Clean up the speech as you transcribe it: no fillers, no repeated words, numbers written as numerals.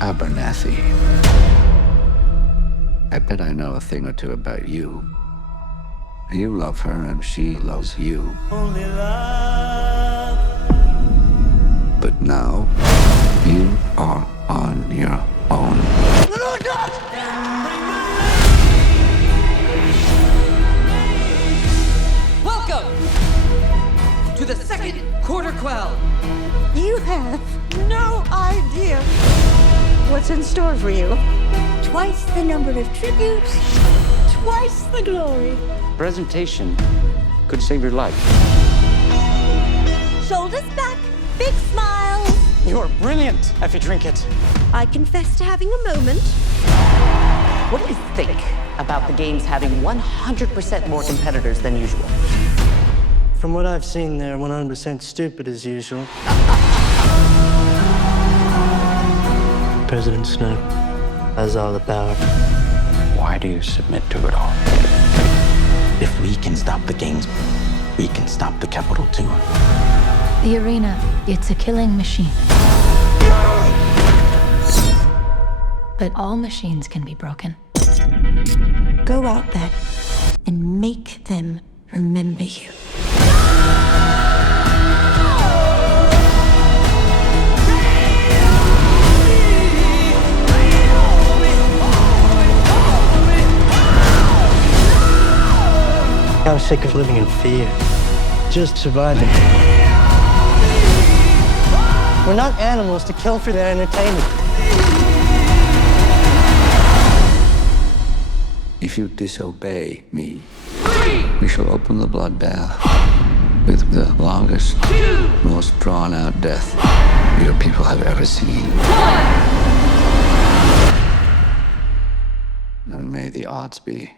Abernathy. I bet I know a thing or two about you. You love her and she loves you. Only love. But now, you are on your own. Welcome to the second Quarter Quell. You have no idea what's in store for you. Twice the number of tributes, twice the glory. Presentation could save your life. Shoulders back, big smile. You're brilliant, Effie Trinket. I confess to having a moment. What do you think about the games having 100% more competitors than usual? From what I've seen, they're 100% stupid as usual. President Snow has all the power. Why do you submit to it all? If we can stop the games, we can stop the Capitol too. The arena, it's a killing machine. But all machines can be broken. Go out there and make them remember you. I'm sick of living in fear. Just surviving. We're not animals to kill for their entertainment. If you disobey me, we shall open the bloodbath with the longest, most drawn-out death your people have ever seen. And may the odds be